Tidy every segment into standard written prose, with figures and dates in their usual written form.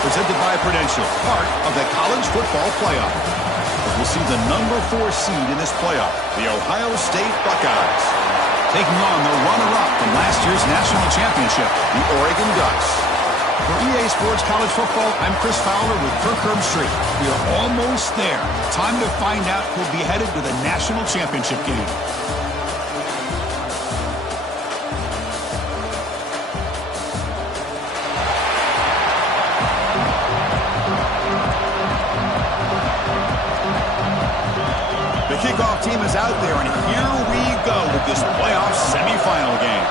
presented by Prudential, part of the college football playoff. We'll see the number 4 seed in this playoff, the Ohio State Buckeyes, taking on the runner-up from last year's national championship, the Oregon Ducks. For EA Sports College Football, I'm Chris Fowler with Kirk Herbstreit. We are almost there. Time to find out who'll be headed to the national championship game. The kickoff team is out there, and here we go with this playoff semifinal game.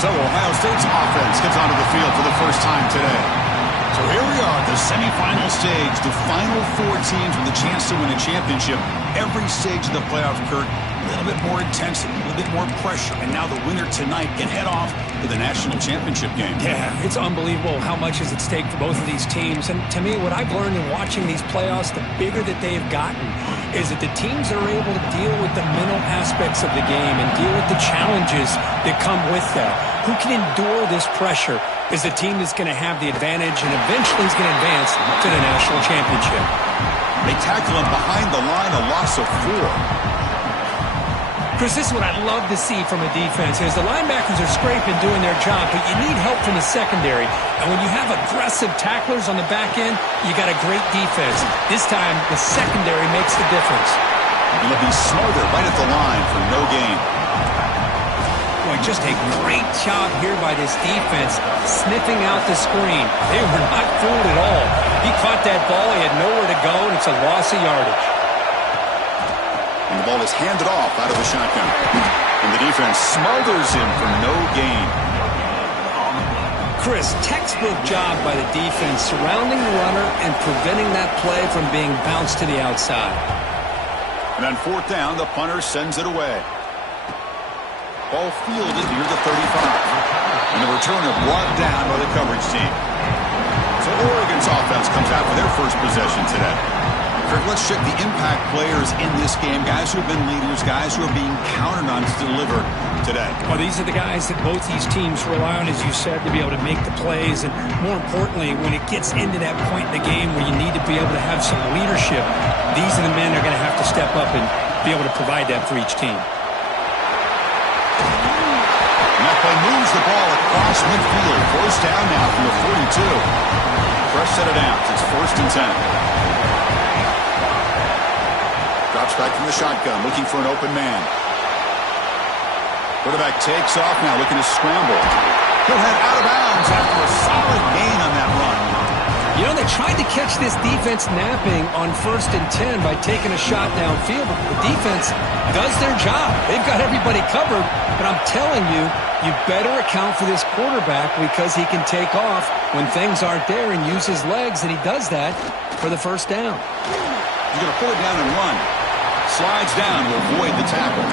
So Ohio State's offense comes onto the field for the first time today. So here we are at the semifinal stage, the final 4 teams with a chance to win a championship. Every stage of the playoffs, Kirk, a little bit more intensity, a little bit more pressure, and now the winner tonight can head off to the national championship game. Yeah, it's unbelievable how much is at stake for both of these teams. And to me, what I've learned in watching these playoffs, the bigger that they've gotten, is that the teams that are able to deal with the mental aspects of the game and deal with the challenges that come with that. Who can endure this pressure is the team that's going to have the advantage and eventually is going to advance to the national championship. They tackle him behind the line, a loss of 4. Chris, this is what I love to see from a defense is the linebackers are scraping, doing their job, but you need help from the secondary. And when you have aggressive tacklers on the back end, you got a great defense. This time, the secondary makes the difference. He'll be smothered right at the line for no gain. Boy, just a great job here by this defense, sniffing out the screen. They were not fooled at all. He caught that ball, he had nowhere to go, and it's a loss of yardage. And the ball is handed off out of the shotgun. And the defense smothers him for no gain. Chris, textbook job by the defense surrounding the runner and preventing that play from being bounced to the outside. And on 4th down, the punter sends it away. Ball fielded near the 35. And the returner brought down by the coverage team. So Oregon's offense comes out for their first possession today. Kirk, let's check the impact players in this game, guys who have been leaders, guys who are being counted on to deliver today. Well, these are the guys that both these teams rely on, as you said, to be able to make the plays. And more importantly, when it gets into that point in the game where you need to be able to have some leadership, these are the men that are going to have to step up and be able to provide that for each team. And that play moves the ball across midfield. First down now from the 42. Fresh set of downs. It's 1st and 10. Drops back from the shotgun, looking for an open man. Quarterback takes off now, looking to scramble. He'll head out of bounds after a solid gain on that run. You know, they tried to catch this defense napping on 1st and 10 by taking a shot downfield, but the defense does their job. They've got everybody covered, but I'm telling you, you better account for this quarterback because he can take off when things aren't there and use his legs, and he does that for the first down. He's going to pull it down and run. Slides down to avoid the tackle.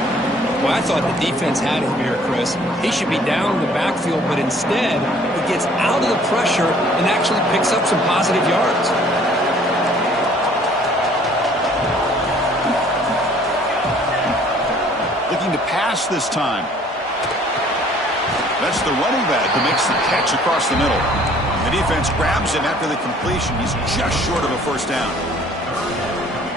Well, I thought the defense had him here, Chris. He should be down in the backfield, but instead, he gets out of the pressure and actually picks up some positive yards. Looking to pass this time. That's the running back who makes the catch across the middle. The defense grabs him after the completion. He's just short of a first down.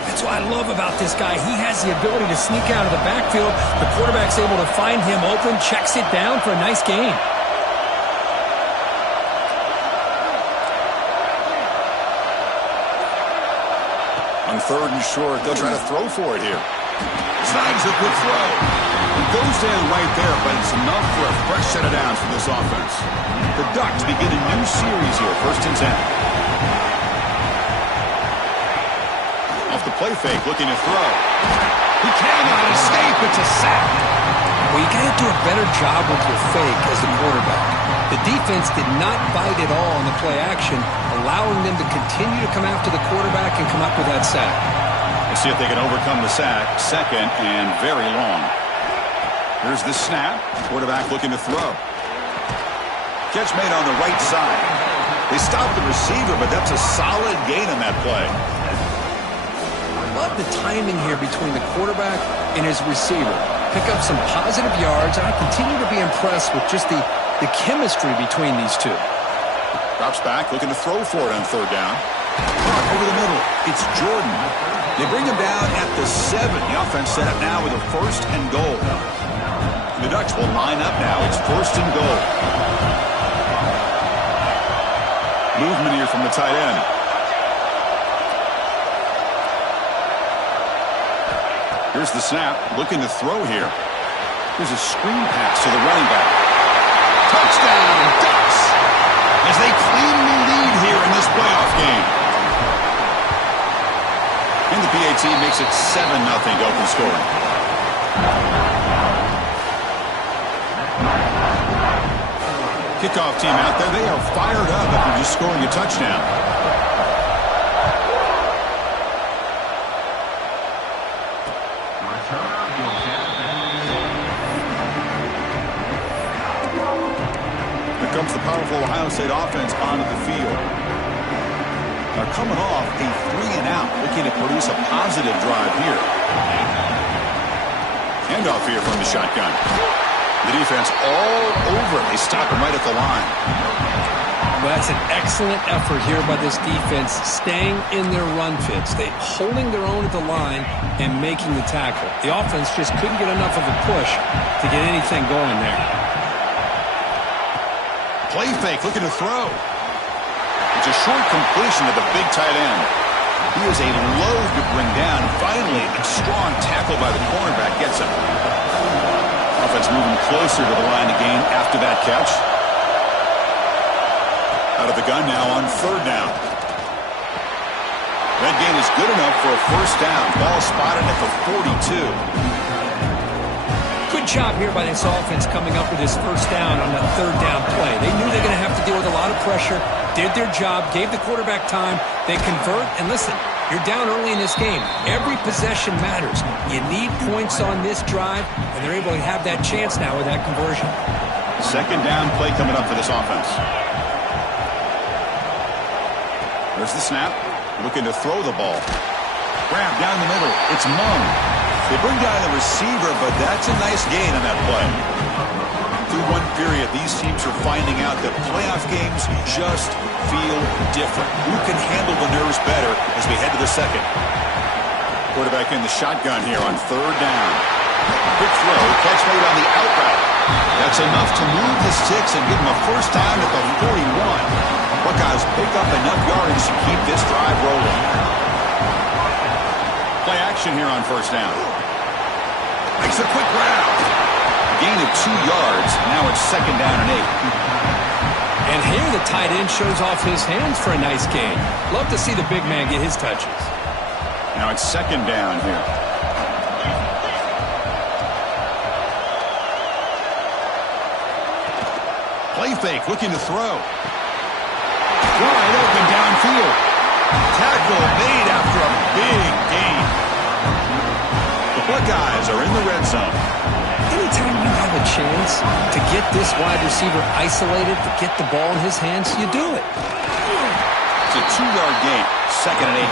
That's what I love about this guy. He has the ability to sneak out of the backfield. The quarterback's able to find him open, checks it down for a nice gain. On 3rd and short, they'll try to throw for it here. Snags a good throw. It goes down right there, but it's enough for a fresh set of downs for this offense. The Ducks begin a new series here, 1st and 10. Off the play fake, looking to throw. He cannot escape. It's a sack. Well, you got to do a better job with your fake as the quarterback. The defense did not bite at all on the play action, allowing them to continue to come after the quarterback and come up with that sack. Let's see if they can overcome the sack. 2nd and very long. Here's the snap. Quarterback looking to throw. Catch made on the right side. They stopped the receiver, but that's a solid gain on that play. I love the timing here between the quarterback and his receiver. pick up some positive yards. I continue to be impressed with just the chemistry between these two. Drops back, looking to throw for it on third down. Caught over the middle. It's Jordan. They bring him down at the 7. The offense set up now with a 1st and goal. The Ducks will line up now. It's 1st and goal. Movement here from the tight end. Here's the snap. Looking to throw here. Here's a screen pass to the running back. Touchdown, Ducks! As they cleanly lead here in this playoff game. And the PAT makes it 7-0 to open scoring. Kickoff team out there. They are fired up after just scoring a touchdown. Here comes the powerful Ohio State offense onto the field. They're coming off a 3-and-out, looking to produce a positive drive here. Handoff here from the shotgun. The defense all over it. They stop him right at the line. Well, that's an excellent effort here by this defense, staying in their run fits. They holding their own at the line and making the tackle. The offense just couldn't get enough of a push to get anything going there. Play fake, looking to throw. It's a short completion to the big tight end. He is a load to bring down. Finally, a strong tackle by the cornerback gets him. Offense moving closer to the line of gain after that catch. Out of the gun now on third down. That gain is good enough for a 1st down. Ball spotted at the 42. Good job here by this offense coming up with this 1st down on the 3rd down play. They knew they were going to have to deal with a lot of pressure, did their job, gave the quarterback time. They convert, and listen, you're down early in this game. Every possession matters. You need points on this drive, and they're able to have that chance now with that conversion. 2nd down play coming up for this offense. There's the snap. Looking to throw the ball. Grab down the middle. It's Mung. They bring down the receiver, but that's a nice gain on that play. Through one period, these teams are finding out that playoff games just feel different. Who can handle the nerves better as we head to the 2nd? Quarterback in the shotgun here on 3rd down. Quick throw. Catch made on the out route. That's enough to move the sticks and give them a 1st down at the 41. Buckeyes pick up enough yardage to keep this drive rolling. Play action here on 1st down. Makes a quick grab. Gain of 2 yards. Now it's 2nd down and 8. And here the tight end shows off his hands for a nice gain. Love to see the big man get his touches. Now it's 2nd down here. Play fake, looking to throw. Wide open downfield. Tackle made after a big gain. The Buckeyes are in the red zone. Anytime you have a chance to get this wide receiver isolated, to get the ball in his hands, you do it. It's a 2-yard gain. 2nd and 8.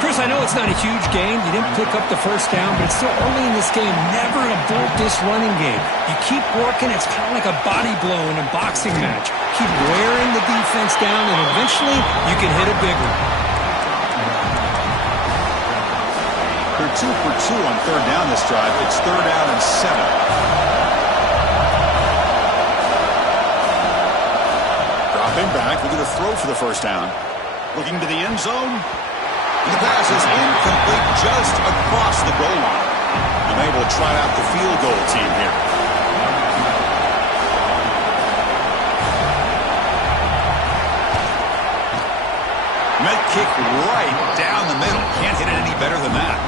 Chris, I know it's not a huge gain. You didn't pick up the 1st down, but it's still early in this game. Never abort this running game. You keep working. It's kind of like a body blow in a boxing match. Keep wearing the defense down, and eventually you can hit a big one. They're 2 for 2 on 3rd down this drive. It's 3rd down and 7. Dropping back. Looking to throw for the 1st down. Looking to the end zone. And the pass is incomplete just across the goal line. Unable to try out the field goal team here. Met kick right down the middle. Can't hit it any better than that.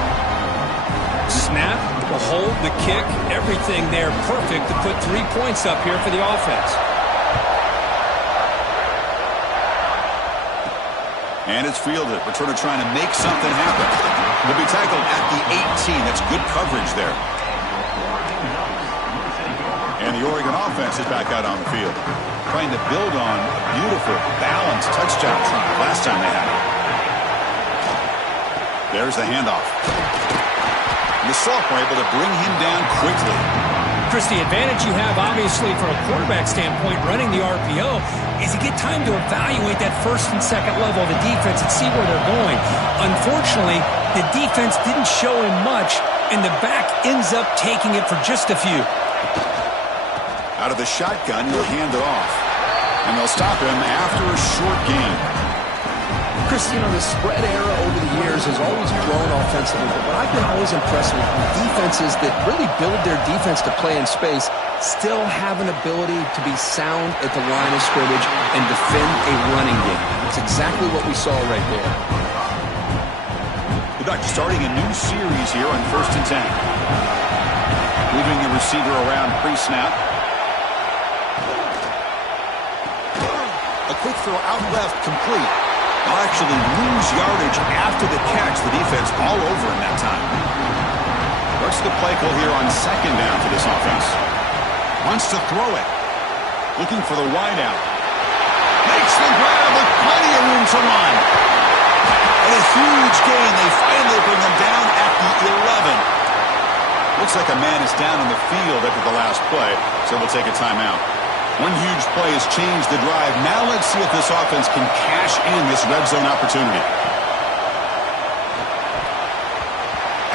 Snap, the hold, the kick, everything there perfect to put 3 points up here for the offense. And it's fielded. Returner trying to make something happen. Will be tackled at the 18. That's good coverage there. And the Oregon offense is back out on the field. Trying to build on a beautiful, balanced touchdown drive last time they had it. There's the handoff. And the sophomore able to bring him down quickly. Chris, the advantage you have, obviously, from a quarterback standpoint, running the RPO, is you get time to evaluate that first and second level of the defense and see where they're going. Unfortunately, the defense didn't show him much, and the back ends up taking it for just a few. Out of the shotgun, he'll hand it off. And they'll stop him after a short gain. Chris, the spread era over the years has always grown offensively, but what I've been always impressed with defenses that really build their defense to play in space still have an ability to be sound at the line of scrimmage and defend a running game. It's exactly what we saw right there. The Ducks starting a new series here on 1st and 10. Moving the receiver around pre-snap. A quick throw out left, complete. They'll actually lose yardage after the catch. The defense all over him that time. What's the play call here on 2nd down for this offense? Wants to throw it. Looking for the wideout. Makes the grab with plenty of room to run. And a huge gain. They finally bring them down at the 11. Looks like a man is down on the field after the last play, so we'll take a timeout. One huge play has changed the drive. Now let's see if this offense can cash in this red zone opportunity.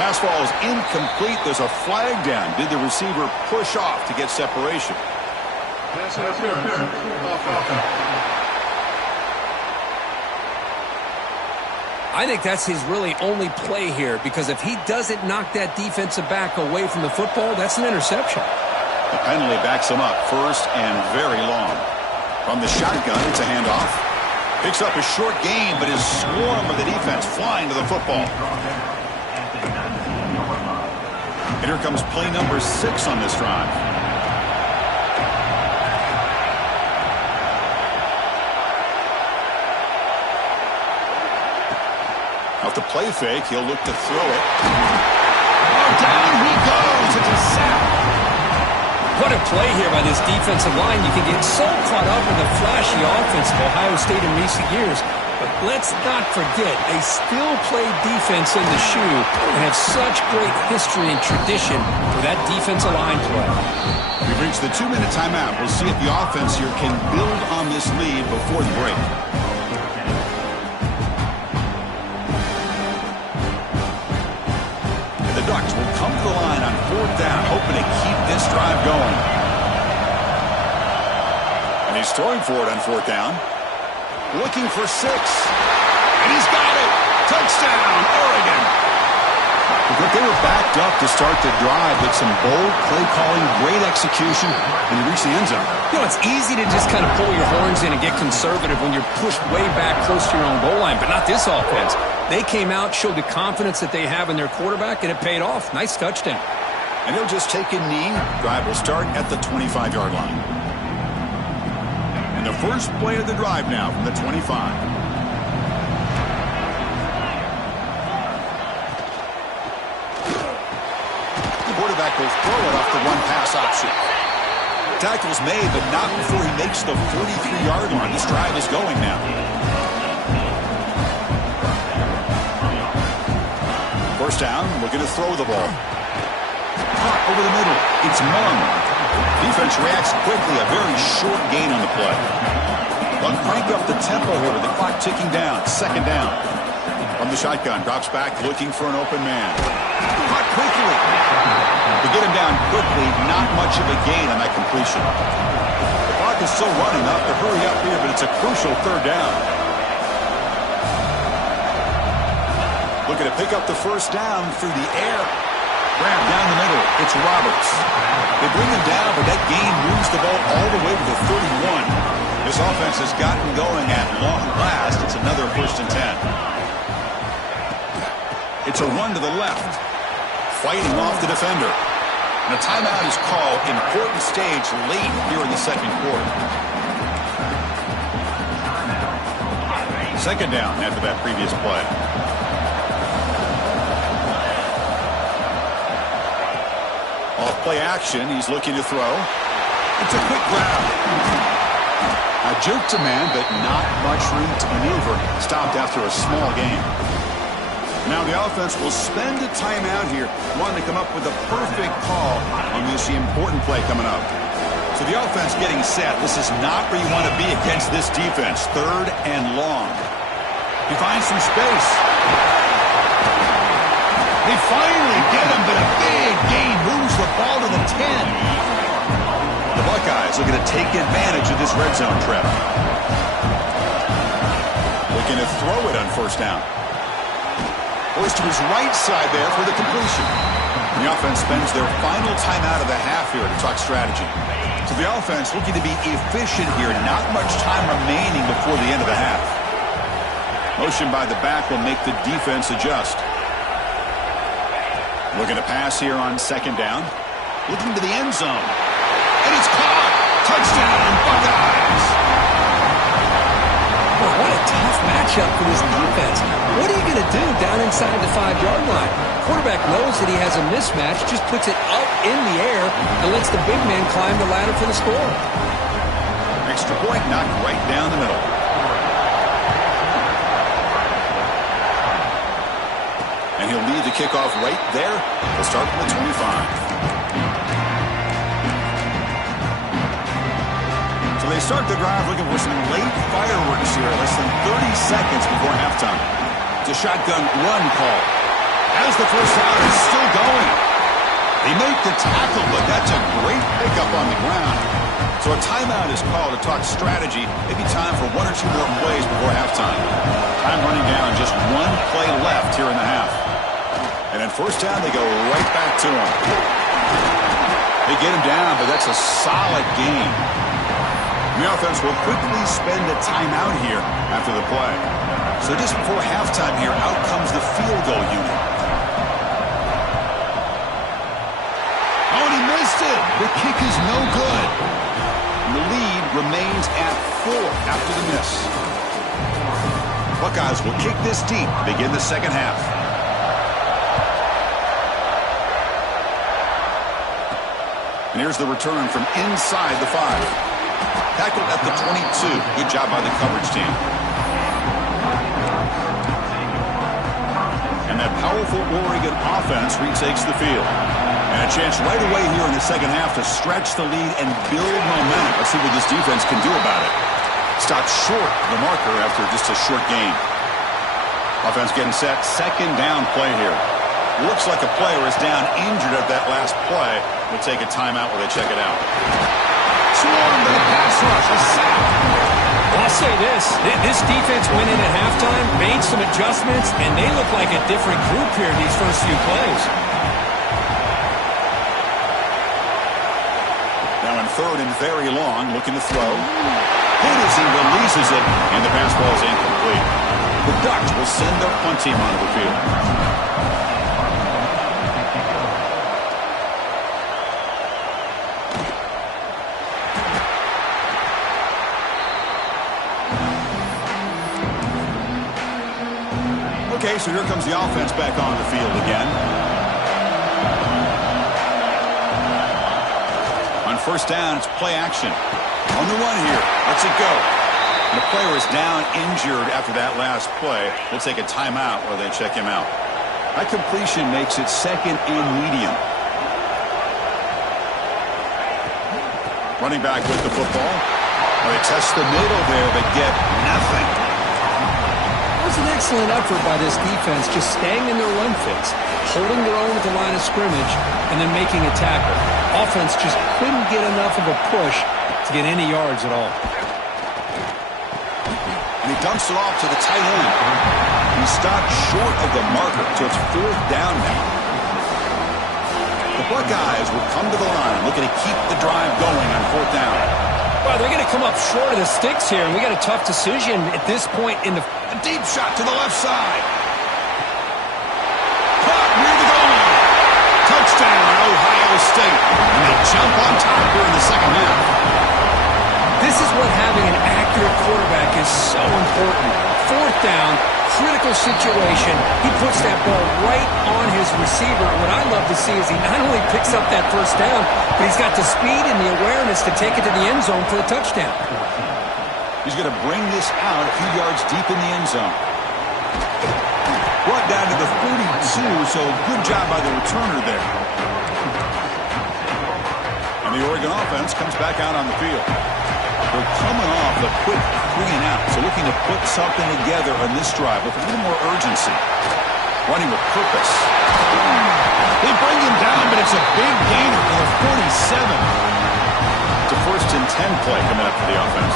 Pass ball is incomplete. There's a flag down. Did the receiver push off to get separation? I think that's his really only play here, because if he doesn't knock that defensive back away from the football, that's an interception. The penalty backs him up, 1st and very long. From the shotgun, it's a handoff. Picks up a short gain, but his swarm of the defense flying to the football. And here comes play number 6 on this drive. Off the play fake, he'll look to throw it. Oh, down he goes. It's a sack. What a play here by this defensive line. You can get so caught up in the flashy offense of Ohio State in recent years. But let's not forget, they still play defense in the shoe and have such great history and tradition for that defensive line play. We've reached the 2-minute timeout. We'll see if the offense here can build on this lead before the break. And the Ducks will come to the line on 4th down, hoping to keep this drive going. And he's throwing for it on 4th down. Looking for 6. And he's got it. Touchdown, Oregon. But they were backed up to start the drive with some bold play calling, great execution, and he reached the end zone. It's easy to just kind of pull your horns in and get conservative when you're pushed way back close to your own goal line, but not this offense. They came out, showed the confidence that they have in their quarterback, and it paid off. Nice touchdown. And he'll just take a knee. Drive will start at the 25-yard line. And the first play of the drive now from the 25. The quarterback will throw it off the one-pass option. Tackle's made, but not before he makes the 43-yard line. This drive is going now. First down, looking to throw the ball. Caught over the middle. It's Mung. Defense reacts quickly. A very short gain on the play. They'll crank up the tempo here with the clock ticking down. 2nd down. From the shotgun, drops back looking for an open man. Caught quickly. To get him down quickly, not much of a gain on that completion. The clock is still running. Up to hurry up here, but it's a crucial 3rd down. Looking to pick up the first down through the air. Grab down the middle. It's Roberts. They bring him down, but that gain moves the ball all the way to the 31. This offense has gotten going at long last. It's another 1st and 10. It's a run to the left. Fighting off the defender. And a timeout is called. Important stage late here in the 2nd quarter. 2nd down after that previous play. Off play action, he's looking to throw. It's a quick grab. A jerk to man, but not much room to maneuver. Stopped after a small gain. Now the offense will spend a timeout here, wanting to come up with a perfect call on this important play coming up. So the offense getting set. This is not where you want to be against this defense. 3rd and long. He finds some space. They finally get him, but a big gain moves the ball to the 10. The Buckeyes looking to take advantage of this red zone trap. Looking to throw it on 1st down. Goes to his right side there for the completion. And the offense spends their final timeout of the half here to talk strategy. So the offense looking to be efficient here. Not much time remaining before the end of the half. Motion by the back will make the defense adjust. Looking to pass here on 2nd down. Looking to the end zone. And it's caught. Touchdown, Buckeyes. Well, what a tough matchup for this defense. What are you going to do down inside the 5-yard line? Quarterback knows that he has a mismatch, just puts it up in the air and lets the big man climb the ladder for the score. Extra point knocked right down the middle. And he'll lead the kickoff right there. They'll start from the 25. So they start the drive looking for some late fireworks here, less than 30 seconds before halftime. It's a shotgun run call. As the first out is still going. They make the tackle, but that's a great pickup on the ground. So a timeout is called to talk strategy. Maybe time for 1 or 2 more plays before halftime. Time running down, just 1 play left here in the half. And then 1st down, they go right back to him. They get him down, but that's a solid game. The offense will quickly spend a timeout here after the play. So just before halftime here, out comes the field goal unit. Oh, and he missed it. The kick is no good. And the lead remains at 4 after the miss. Buckeyes will kick this deep to begin the 2nd half. And here's the return from inside the 5. Tackled at the 22. Good job by the coverage team. And that powerful Oregon offense retakes the field. And a chance right away here in the 2nd half to stretch the lead and build momentum. Let's see what this defense can do about it. Stop short of the marker after just a short gain. Offense getting set. 2nd down play here. Looks like a player is down injured at that last play. We'll take a timeout while they check it out. Swarmed by the pass rush. A sack. Well, I'll say this. This defense went in at halftime, made some adjustments, and they look like a different group here in these first few plays. Now in 3rd and very long, looking to throw. Hit as he releases it, and the pass ball is incomplete. The Ducks will send their punt team onto the field. Okay, so here comes the offense back on the field again. On 1st down, it's play action. On the run here, lets it go. And the player is down injured after that last play. We'll take a timeout while they check him out. That completion makes it 2nd and medium. Running back with the football. Well, they test the middle there, but get nothing. It was an excellent effort by this defense, just staying in their run fits, holding their own at the line of scrimmage, and then making a tackle. Offense just couldn't get enough of a push to get any yards at all. And he dumps it off to the tight end. He stopped short of the marker, so it's 4th down now. The Buckeyes will come to the line, looking to keep the drive going on 4th down. Well, they're going to come up short of the sticks here, and we got a tough decision at this point in the... A deep shot to the left side. Caught near the goal line. Touchdown, Ohio State. And they jump on top here in the 2nd half. This is what having an accurate quarterback is so important. 4th down, critical situation. He puts that ball right on his receiver. What I love to see is he not only picks up that 1st down, but he's got the speed and the awareness to take it to the end zone for a touchdown. He's going to bring this out a few yards deep in the end zone. Brought down to the 42, so good job by the returner there. And the Oregon offense comes back out on the field. They're coming off a quick 3-and-out, so looking to put something together on this drive with a little more urgency. Running with purpose. They bring him down, but it's a big gainer for the 47. It's a 1st-and-10 play coming up for the offense.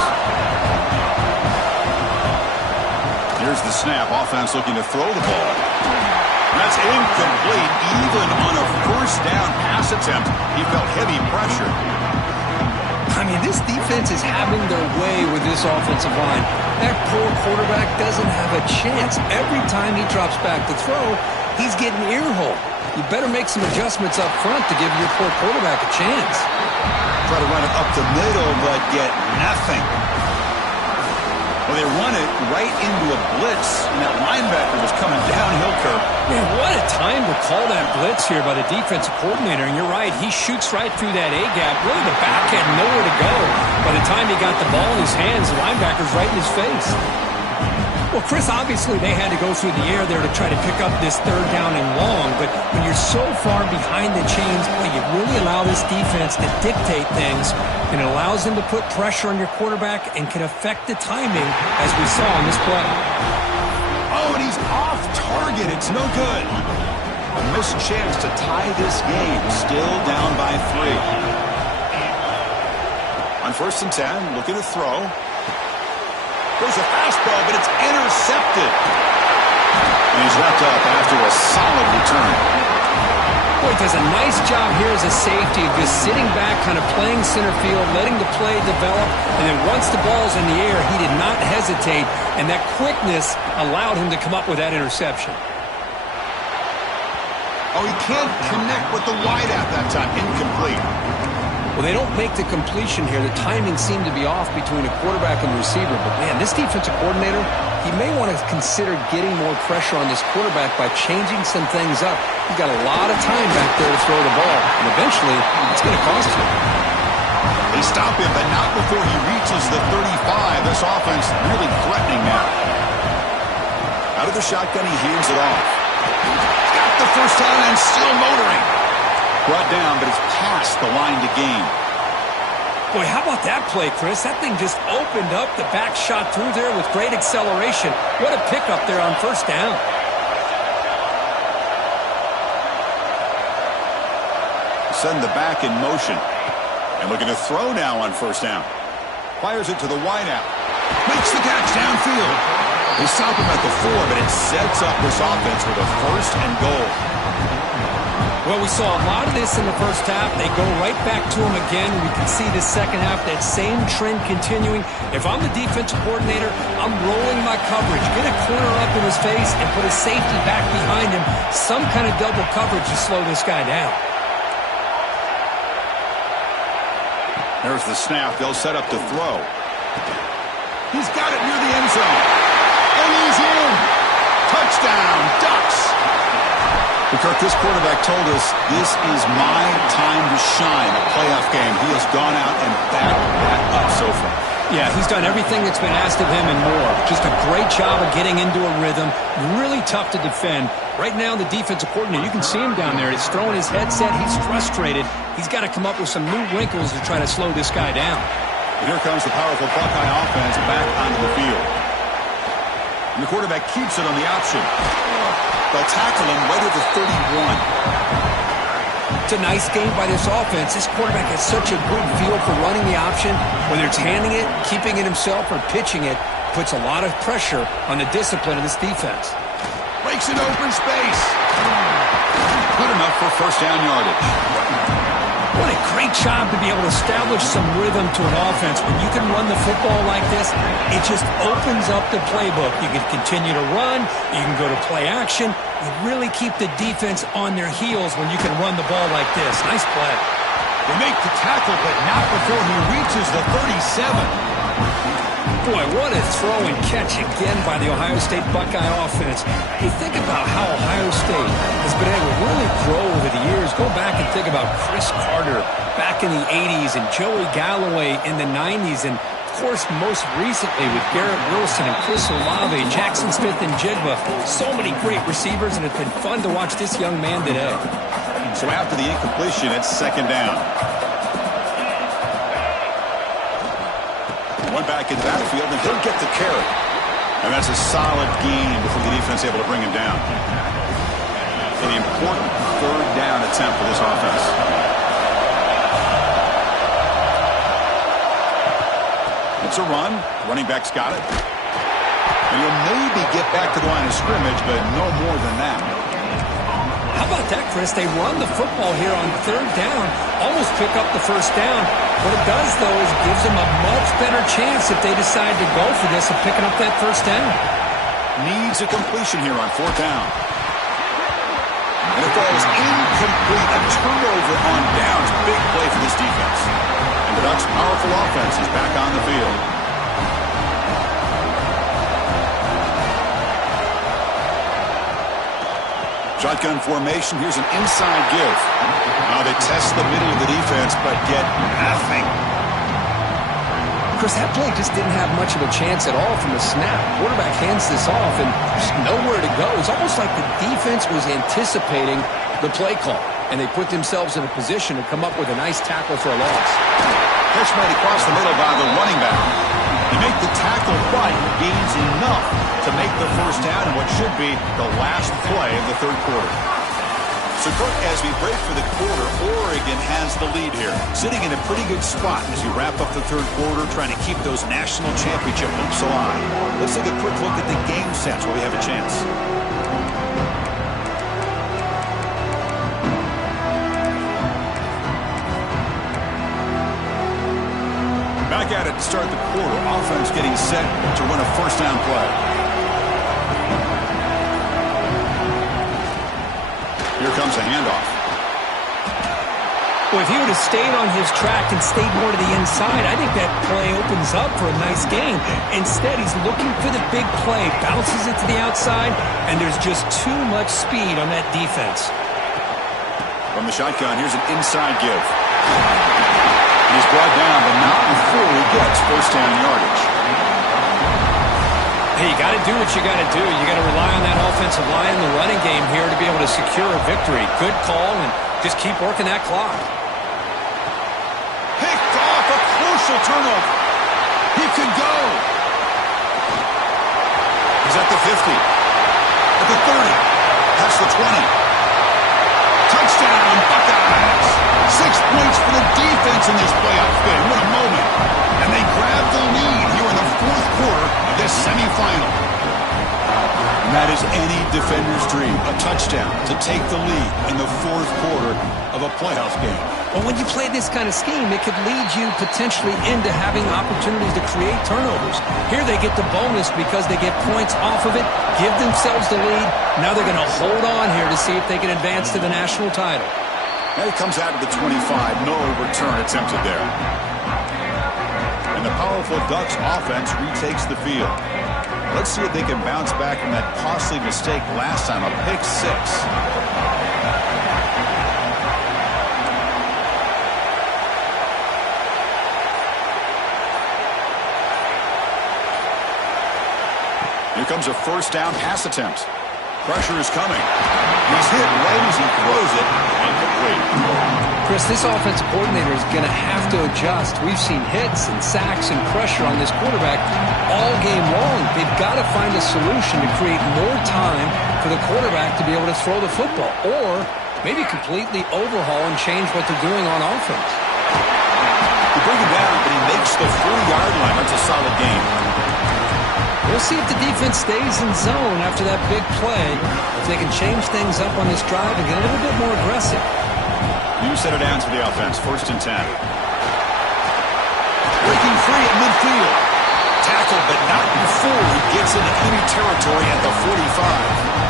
Here's the snap. Offense looking to throw the ball. And that's incomplete. Even on a 1st down pass attempt, he felt heavy pressure. I mean, this defense is having their way with this offensive line. That poor quarterback doesn't have a chance. Every time he drops back to throw, he's getting earholed. You better make some adjustments up front to give your poor quarterback a chance. Try to run it up the middle, but get nothing. Well, they run it right into a blitz, and that linebacker was coming downhill, Kirk. Man, what a time to call that blitz here by the defensive coordinator. And you're right, he shoots right through that A-gap. Really, the back had nowhere to go. By the time he got the ball in his hands, the linebacker's right in his face. Well, Chris, obviously they had to go through the air there to try to pick up this 3rd down and long. But when you're so far behind the chains, boy, you really allow this defense to dictate things. And it allows them to put pressure on your quarterback and can affect the timing, as we saw in this play. Oh, and he's off target. It's no good. A missed chance to tie this game. Still down by 3. On 1st-and-10, looking to throw. Goes a fastball, but it's intercepted. And he's wrapped up after a solid return. Boy, does a nice job here as a safety of just sitting back, kind of playing center field, letting the play develop, and then once the ball's in the air, he did not hesitate, and that quickness allowed him to come up with that interception. Oh, he can't connect with the wideout that time. Incomplete. Well, they don't make the completion here. The timing seemed to be off between a quarterback and the receiver. But, man, this defensive coordinator, he may want to consider getting more pressure on this quarterback by changing some things up. He's got a lot of time back there to throw the ball. And eventually, it's going to cost him. They stop him, but not before he reaches the 35. This offense really threatening now. Out of the shotgun, he hands it off. Got the 1st down and still motoring. Brought down, but it's past the line to gain. Boy, how about that play, Chris? That thing just opened up. The back shot through there with great acceleration. What a pickup there on 1st down. Send the back in motion. And looking to throw now on 1st down. Fires it to the wideout. Makes the catch downfield. They stop him at the 4, but it sets up this offense with a 1st and goal. Well, we saw a lot of this in the 1st half. They go right back to him again. We can see the 2nd half, that same trend continuing. If I'm the defensive coordinator, I'm rolling my coverage. Get a corner up in his face and put a safety back behind him. Some kind of double coverage to slow this guy down. There's the snap. They'll set up to throw. He's got it near the end zone. And he's in. Touchdown, Ducks. Kirk, this quarterback told us this is my time to shine. A playoff game. He has gone out and backed that up so far. Yeah, he's done everything that's been asked of him and more. Just a great job of getting into a rhythm. Really tough to defend. Right now, the defensive coordinator, you can see him down there. He's throwing his headset. He's frustrated. He's got to come up with some new wrinkles to try to slow this guy down. And here comes the powerful Buckeye offense back onto the field. And the quarterback keeps it on the option. They'll tackle him right at the 31. It's a nice game by this offense. This quarterback has such a good feel for running the option. Whether it's handing it, keeping it himself, or pitching it, puts a lot of pressure on the discipline of this defense. Breaks in open space. Good enough for 1st down yardage. What a great job to be able to establish some rhythm to an offense. When you can run the football like this, it just opens up the playbook. You can continue to run. You can go to play action. You really keep the defense on their heels when you can run the ball like this. Nice play. They make the tackle, but not before he reaches the 37. Boy, what a throw and catch again by the Ohio State Buckeye offense. You think about how Ohio State has been able to really grow over the years. Go back and think about Chris Carter back in the 80s and Joey Galloway in the 90s. And course, most recently with Garrett Wilson and Chris Olave, Jackson Smith and Jigba. So many great receivers, and it's been fun to watch this young man today. So after the incompletion, it's second down. One back in the backfield, and he'll get the carry. And that's a solid gain before the defense able to bring him down. An important third down attempt for this offense. It's a run. Running back's got it. And he'll maybe get back to the line of scrimmage, but no more than that. How about that, Chris? They run the football here on third down, almost pick up the first down. What it does, though, is it gives them a much better chance if they decide to go for this of picking up that first down. Needs a completion here on fourth down. And it falls incomplete. A turnover on downs. Big play for this defense. And the Ducks' powerful offense is back on the field. Shotgun formation. Here's an inside give. Now they test the middle of the defense, but get nothing. Chris, that play just didn't have much of a chance at all from the snap. Quarterback hands this off, and there's nowhere to go. It's almost like the defense was anticipating the play call, and they put themselves in a position to come up with a nice tackle for a loss. Pitch made across the middle by the running back. They make the tackle, but gains enough to make the first down in what should be the last play of the third quarter. So, Cook, as we break for the quarter, Oregon has the lead here, sitting in a pretty good spot as we wrap up the third quarter, trying to keep those national championship hopes alive. Let's take a quick look at the game sets where we have a chance. Back at it to start the quarter. Offense getting set to run a first down play. Here comes a handoff. Well, if he would have stayed on his track and stayed more to the inside, I think that play opens up for a nice gain. Instead, he's looking for the big play, bounces it to the outside, and there's just too much speed on that defense. From the shotgun, here's an inside give. He's brought down, but not before he gets first down yardage. Hey, you got to do what you got to do. You got to rely on that offensive line in the running game here to be able to secure a victory. Good call, and just keep working that clock. Picked off, a crucial turnover. He could go. He's at the 50, at the 30, past the 20. Touchdown, Buckeyes. 6 points for the defense in this playoff game. What a moment. And they grab the lead here in the fourth quarter of this semifinal. And that is any defender's dream, a touchdown to take the lead in the fourth quarter of a playoff game. Well, when you play this kind of scheme, it could lead you potentially into having opportunities to create turnovers. Here they get the bonus because they get points off of it, give themselves the lead. Now they're going to hold on here to see if they can advance to the national title. Now he comes out of the 25. No return attempted there. And the powerful Ducks offense retakes the field. Let's see if they can bounce back from that costly mistake last time, a pick six. Here comes a first down pass attempt. Pressure is coming. He's hit right as he throws it. Incomplete. Chris, this offensive coordinator is going to have to adjust. We've seen hits and sacks and pressure on this quarterback all game long. They've got to find a solution to create more time for the quarterback to be able to throw the football, or maybe completely overhaul and change what they're doing on offense. They bring him down, but he makes the 4-yard line. That's a solid game. We'll see if the defense stays in zone after that big play. If they can change things up on this drive and get a little bit more aggressive. You set it down to the offense. First and 10. Breaking free at midfield. Tackled, but not before he gets into enemy territory at the 45.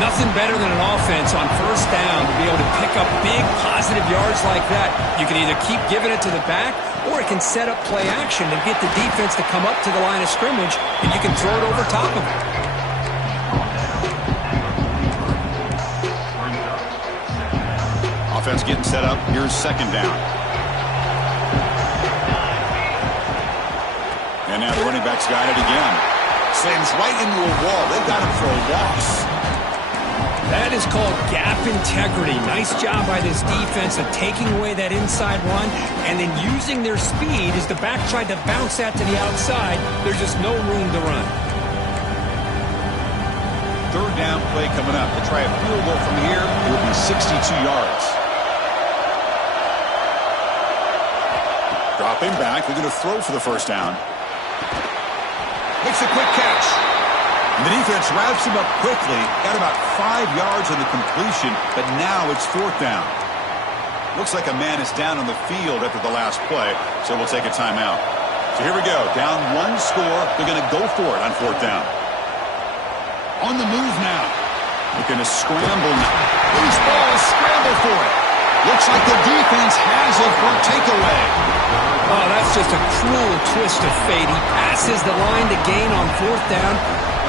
Nothing better than an offense on first down to be able to pick up big positive yards like that. You can either keep giving it to the back, or it can set up play action and get the defense to come up to the line of scrimmage, and you can throw it over top of it. Offense getting set up. Here's second down. And now the running back's got it again. Slams right into a wall. They've got him for a loss. That is called gap integrity. Nice job by this defense of taking away that inside run and then using their speed as the back tried to bounce that to the outside. There's just no room to run. Third down play coming up. They'll try a field goal from here. It will be 62 yards. Dropping back. They're going to throw for the first down. Makes a quick catch. And the defense wraps him up quickly. Got about 5 yards on the completion, but now it's fourth down. Looks like a man is down on the field after the last play, so we'll take a timeout. So here we go. Down one score. They're going to go for it on fourth down. On the move now. Looking to scramble now. Loose ball, scramble for it. Looks like the defense has it for a takeaway. Oh, that's just a cruel twist of fate. He passes the line to gain on fourth down.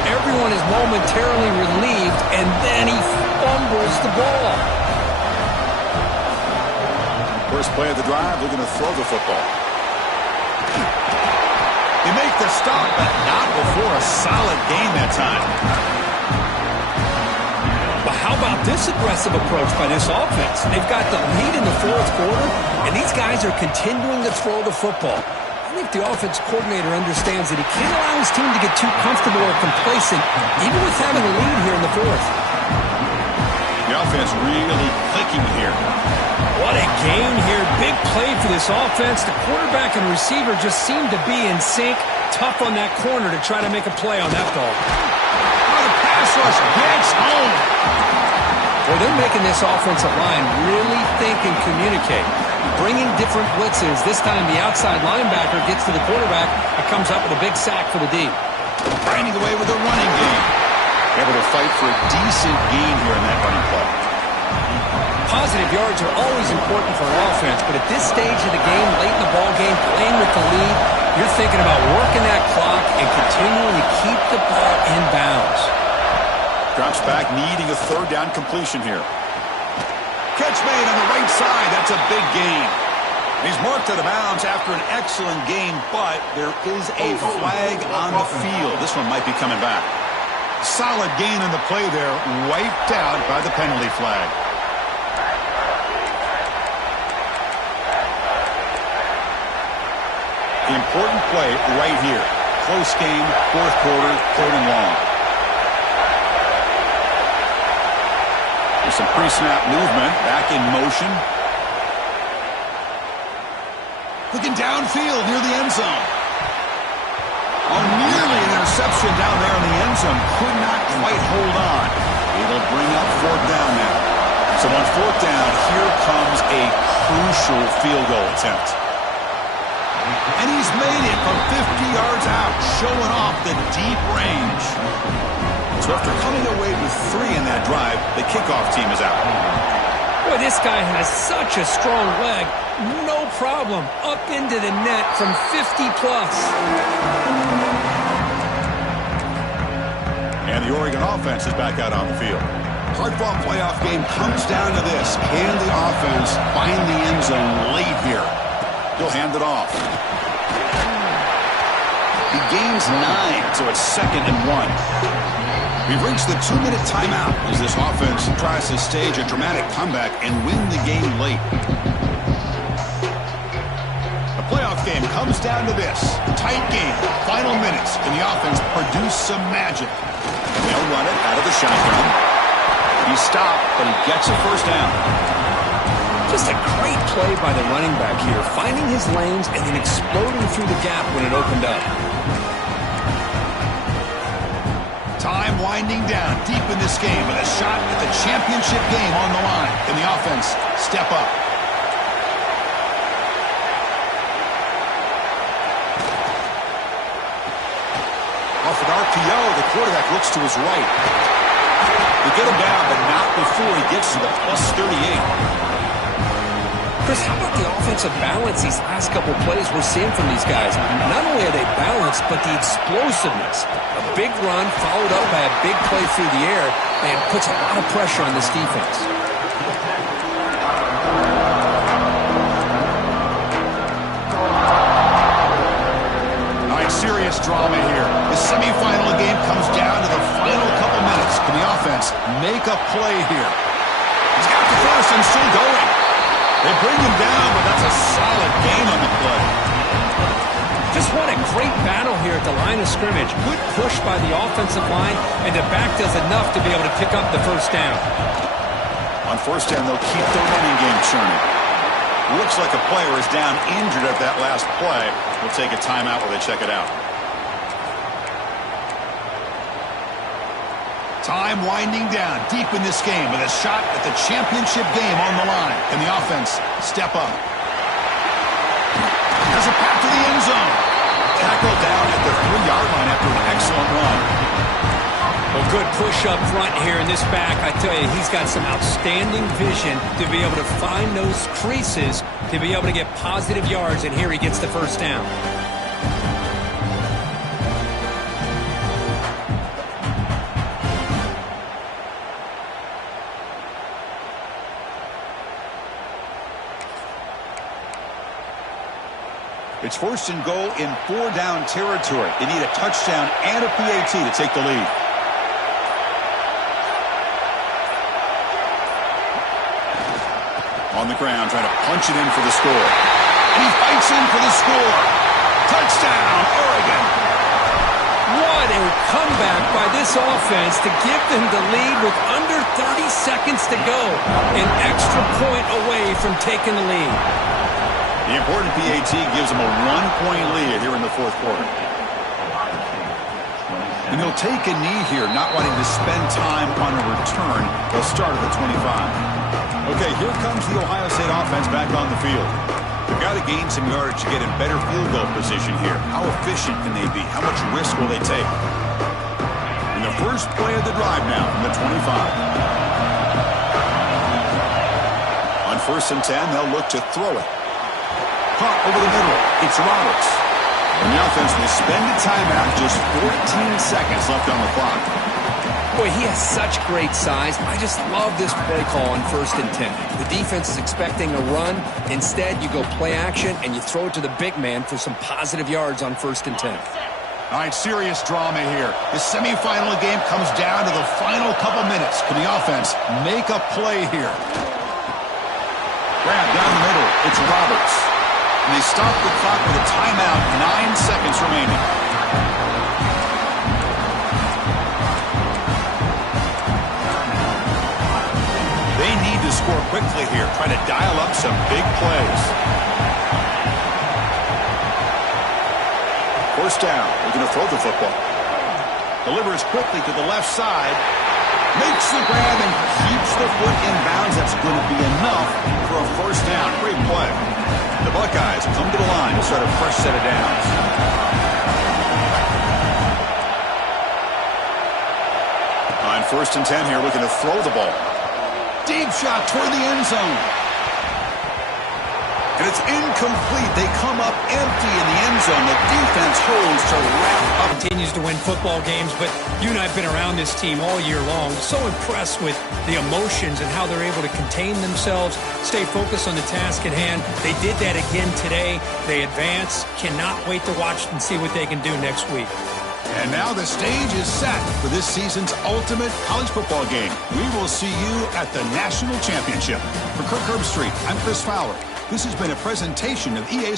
Everyone is momentarily relieved, and then he fumbles the ball. First play of the drive, they're going to throw the football. They make the stop, but not before a solid gain that time. But how about this aggressive approach by this offense? They've got the lead in the fourth quarter, and these guys are continuing to throw the football. I think the offense coordinator understands that he can't allow his team to get too comfortable or complacent, even with having a lead here in the fourth. The offense really clicking here. What a gain here. Big play for this offense. The quarterback and receiver just seem to be in sync. Tough on that corner to try to make a play on that ball. Oh, the pass rush gets home. Well, they're making this offensive line really think and communicate. Bringing different blitzes. This time the outside linebacker gets to the quarterback and comes up with a big sack for the D. Finding away with a running game. Able to fight for a decent gain here in that running play. Positive yards are always important for an offense, but at this stage of the game, late in the ball game, playing with the lead, you're thinking about working that clock and continuing to keep the ball in bounds. Drops back, needing a third down completion here. Catch made on the right side. That's a big gain. He's marked out of bounds after an excellent game, but there is a flag on the field. This one might be coming back. Solid gain in the play there, wiped out by the penalty flag. The important play right here. Close game, fourth quarter, third and long. There's some pre-snap movement, back in motion. Looking downfield near the end zone. Oh, nearly an interception down there in the end zone. Could not quite hold on. It'll bring up fourth down now. So on fourth down, here comes a crucial field goal attempt. And he's made it from 50 yards out, showing off the deep range. So after coming away with 3 in that drive, the kickoff team is out. Boy, this guy has such a strong leg. No problem. Up into the net from 50 plus. And the Oregon offense is back out on the field. Hard-fought playoff game comes down to this. Can the offense find the end zone late here? He'll hand it off. He gains 9, so it's 2nd and 1. We've reached the 2-minute timeout as this offense tries to stage a dramatic comeback and win the game late. The playoff game comes down to this. Tight game, final minutes. Can the offense produce some magic? They'll run it out of the shotgun. He stopped, but he gets a first down. Just a great play by the running back here, finding his lanes and then exploding through the gap when it opened up. Time winding down deep in this game with a shot at the championship game on the line. Can the offense step up? Off an RPO, the quarterback looks to his right. They get him down, but not before he gets to the plus 38. Chris, how about the offensive balance these last couple plays we're seeing from these guys? Not only are they balanced, but the explosiveness. A big run followed up by a big play through the air, and puts a lot of pressure on this defense. All right, serious They bring him down, but that's a solid gain on the play. Just what a great battle here at the line of scrimmage. Good push by the offensive line, and the back does enough to be able to pick up the first down. On first down, they'll keep the running game churning. Looks like a player is down injured at that last play. We'll take a timeout while they check it out. Time winding down deep in this game with a shot at the championship game on the line. Can the offense step up? Has a pass to the end zone. Tackle down at the 3-yard line after an excellent run. Well, good push up front here in this back. I tell you, he's got some outstanding vision to be able to find those creases, to be able to get positive yards, and here he gets the first down. It's first and goal in 4-down territory. They need a touchdown and a PAT to take the lead. On the ground, trying to punch it in for the score. And he fights in for the score. Touchdown, Oregon. What a comeback by this offense to give them the lead with under 30 seconds to go. An extra point away from taking the lead. The important PAT gives them a 1-point lead here in the fourth quarter. And they'll take a knee here, not wanting to spend time on a return. They'll start at the 25. Okay, here comes the Ohio State offense back on the field. They've got to gain some yardage to get in better field goal position here. How efficient can they be? How much risk will they take? In the first play of the drive now from the 25. On first and 10, they'll look to throw it. Caught over the middle. It's Roberts. And the offense will spend a timeout. Just 14 seconds left on the clock. Boy, he has such great size. I just love this play call on first and 10. The defense is expecting a run. Instead, you go play action, and you throw it to the big man for some positive yards on first and 10. All right, serious drama here. The semifinal game comes down to the final couple minutes. Can the offense make a play here? Grab down the middle. It's Roberts. And they stop the clock with a timeout, 9 seconds remaining. They need to score quickly here, trying to dial up some big plays. First down, they're going to throw the football. Delivers quickly to the left side. Makes the grab and keeps the foot in bounds. That's going to be enough for a first down. Great play. The Buckeyes come to the line to start a fresh set of downs. On first and 10 here, looking to throw the ball. Deep shot toward the end zone. And it's incomplete. They come up empty in the end zone. The defense holds to wrap up. Continues to win football games, but you and I have been around this team all year long. So impressed with the emotions and how they're able to contain themselves, stay focused on the task at hand. They did that again today. They advance. Cannot wait to watch and see what they can do next week. And now the stage is set for this season's ultimate college football game. We will see you at the National Championship. For Kirk Herbstreit, I'm Chris Fowler. This has been a presentation of EA.